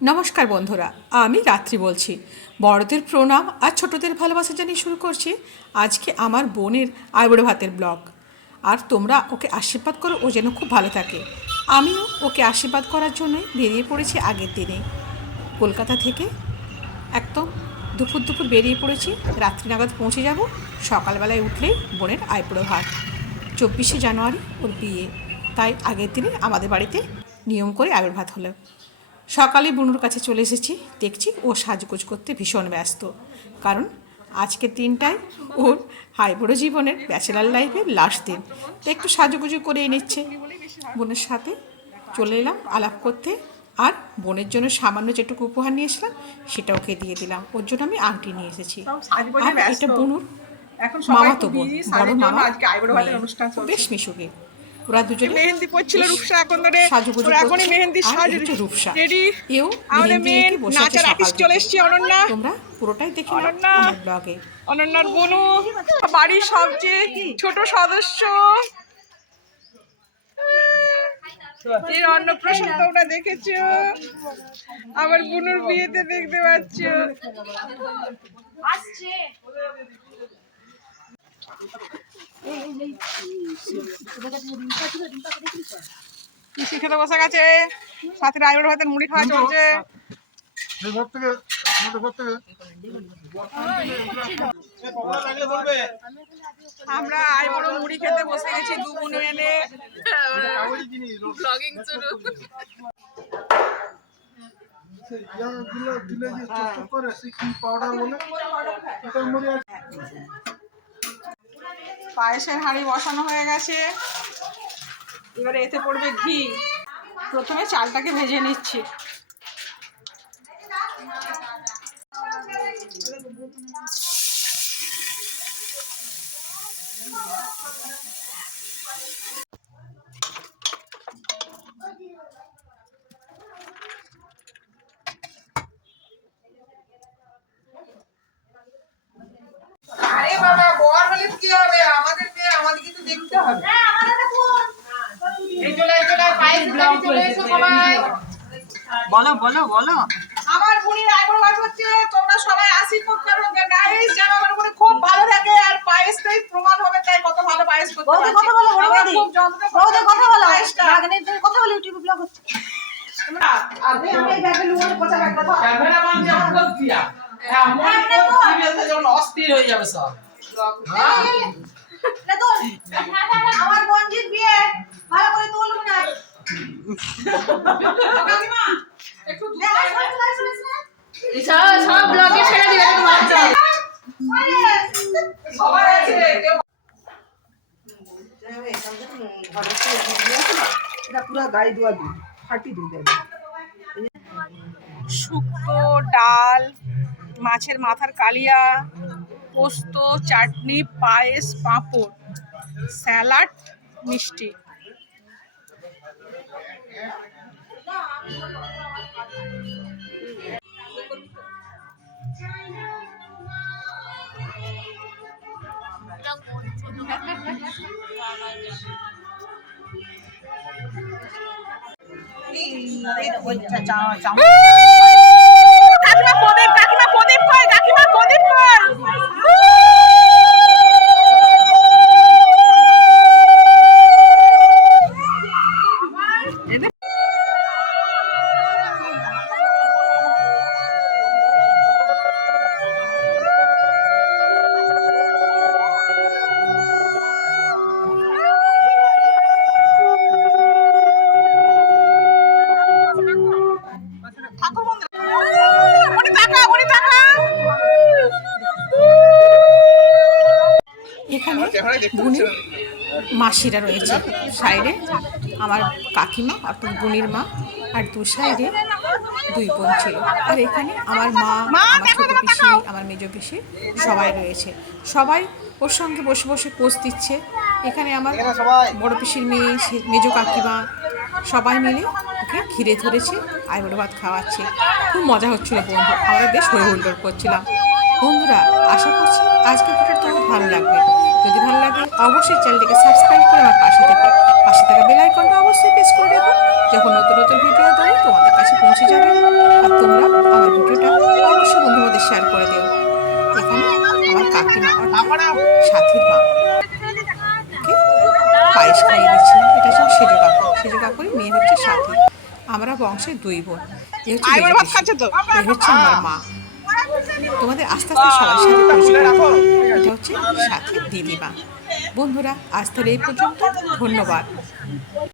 নমস্কার বন্ধুরা, আমি রাত্রি বলছি। বড়দের প্রণাম আর ছোটদের ভালোবাসা জানিয়ে শুরু করছি আজকে আমার বোনের আইবুড়ো ভাতের ব্লগ। আর তোমরা ওকে আশীর্বাদ করো, ও যেন খুব ভালো থাকে। আমিও ওকে আশীর্বাদ করার জন্যই বেরিয়ে পড়েছি আগের দিনে কলকাতা থেকে। একদম দুপুর দুপুর বেরিয়ে পড়েছি, রাত্রি নাগাদ পৌঁছে যাব। সকালবেলায় উঠলেই বোনের আইবুড়ো ভাত। 24শে জানুয়ারি ওর বিয়ে, তাই আগের দিনে আমাদের বাড়িতে নিয়ম করে আইবুড়ো ভাত হলো। সকালে বুনুর কাছে চলে এসেছি, দেখছি ও সাজগোজ করতে ভীষণ ব্যস্ত, কারণ আজকের দিনটাই ওর হাইবুড়ো জীবনের ব্যাচেলার লাইফের লাস্ট দিন। তো একটু সাজুগুজু করে নিচ্ছে। বোনের সাথে চলে এলাম আলাপ করতে, আর বোনের জন্য সামান্য যেটুকু উপহার নিয়েছিলাম সেটা ওকে দিয়ে দিলাম। ওর জন্য আমি আংটি নিয়ে এসেছি। আর এটা বুনুর মামাতো বোন, বড় মামা বেশ মিশুকে। ওরা দুজনে মেহেন্দি পড়ছিল রূপসা, এখন ধরে সাজুগুজু এখনই মেহেন্দি সাজ রূপসা। রেডি। এও আমাদের মেহেন্দি মেন এঁকে বসে আছে নাচার সকাল আর্টিস্ট থেকে। চলে এসেছে অনন্যা। তোমরা পুরোটাই দেখে নাও অনন্যা, আমার ব্লগে। অনন্যার বোনু, বাড়ির সবচেয়ে ছোট সদস্য। এর অন্নপ্রাশন তোমরা দেখেছো, আমার বোনুর বিয়েতে দেখতে পাচ্ছ। আসছে পিসি খেতে বসে গেছে, সাথে আইবুড়ো ভাতের মুড়ি খাওয়া চলছে। আমরা আইবুড়ো মুড়ি খেতে বসে গেছি দু বোনে এনে। ব্লগিং শুরু। পায়েসের হাঁড়ি বসানো হয়ে গেছে, এবারে এতে পড়বে ঘি। প্রথমে চালটাকে ভেজে নিচ্ছি। আরে বাবা, বর হলে কি হবে, আমাদের মেয়ে আমাদের কিন্তু দেখতে হবে। এই চলে পায়েস চলে এসো সবাই। বলো বলো বলো। আমার বুড়ির আইবুড়ো ভাত হচ্ছে, তোমরা সবাই আশীর্বাদ করো গাইস, যেন আমার বুড়ি খুব ভালো থাকে। আর পায়েসটাই প্রমাণ হবে তাই কত ভালো পায়েস করতে পারছি। কথা বলো আমরা খুব যত্ন করে কথা বলো, পায়েসটা। বাগানের কথা বলো, ইউটিউবে ব্লগ হচ্ছে। আমি এই ব্যাগে লুয়ার কথা রাখবো। ক্যামেরাম্যান যে বল দিয়া এমন টিভিতে যেমন অস্থির হয়ে যাবে সব। না তো আমার বঞ্জিত বিয়ে ভালো করে তুলুন না। কাকিমা একটু দুধ সব ব্লগে ছেড়ে দিবে সবাই আছে কেউ পুরো গায়ে দোয়া দুধ ফাটি দুধ দেবে। শুক্তো, ডাল, মাছের মাথার কালিয়া, পোস্ত, চাটনি, পায়েস, পাঁপড়, স্যালাড, মিষ্টি। কাকিমা প্রদীপ কই, কাকিমা প্রদীপ কই। এখানে বুনির মাসিরা রয়েছে সাইডে, আমার কাকিমা অর্থাৎ বুনির মা, আর দু সাইডে দুই বোন ছিল। আর এখানে আমার মা, আমার ছোটো পিসি, আমার মেজ পিসি সবাই রয়েছে। সবাই ওর সঙ্গে বসে বসে পোজ দিচ্ছে। এখানে আমার বড় পিসির মেয়ে, মেজ কাকিমা সবাই মিলে ওকে ঘিরে ধরেছে, আইবুড়ো ভাত খাওয়াচ্ছে। খুব মজা হচ্ছিলো বন্ধু, আমরা বেশ হই হুল্লোড় করছিলাম। বন্ধুরা, আশা করছি আজকের ভিডিওটা তোমার ভালো লাগবে। যদি ভালো লাগে অবশ্যই চ্যানেলটিকে সাবস্ক্রাইব করে আমার পাশে থাকা বেল আইকনটা অবশ্যই প্রেস করে দেবো। যখন নতুন নতুন ভিডিও দেবো তোমাদের কাছে পৌঁছে যাবে। সাথীর মা কে পায়েস খাইয়ে দিচ্ছে। এটা হচ্ছে সেজো কাকু, সেজো কাকুর মেয়ে হচ্ছে সাথী। আমরা বংশের 2 বোন। এ হচ্ছে মেজো পিসি, এ হচ্ছে আমার মা। তোমাদের আস্তে আস্তে সবার সাথে পরিচয় করে দেবো। এটা হচ্ছে সাথীর দিদিমা। বন্ধুরা আজ তাহলে এই পর্যন্ত, ধন্যবাদ।